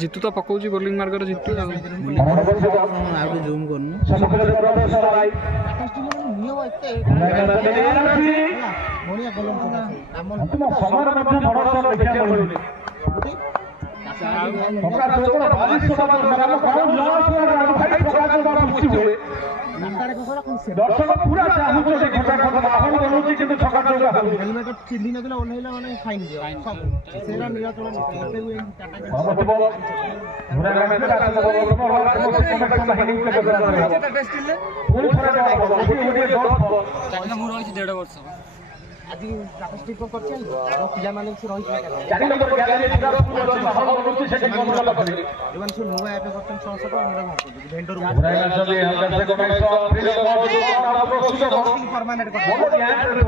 ଜିତୁ ତ ପକଉଛି ବୋଲିଂ ମାର୍ଗରେ ଜିତୁ ଆଉ ଜୁମ୍ କରୁନୁ दर्शक पूरा माहौल बनौछि किंतु छका चौका हेलमेट चिल्ली नदिला ओनैला माने फाइन दियो सब सेरा निराचरण एते भी टाटा पूरा गामे का कनेक्शन हिलिंग के बदला टाटा स्टील फुल फरे ओडी टाटा मु रही 1.5 वर्ष आज टाटा स्टील को करछि और पिला माने से रही 4 नंबर गैलरी पूरा माहौल बनौछि सेठी कम गला करे जीवन से नुवा एपे करछन 600 को हमरा भाग भेंडर पूरा गामे हल्का से कनेक्शन फिर परमानेंट कर बहुत ध्यान से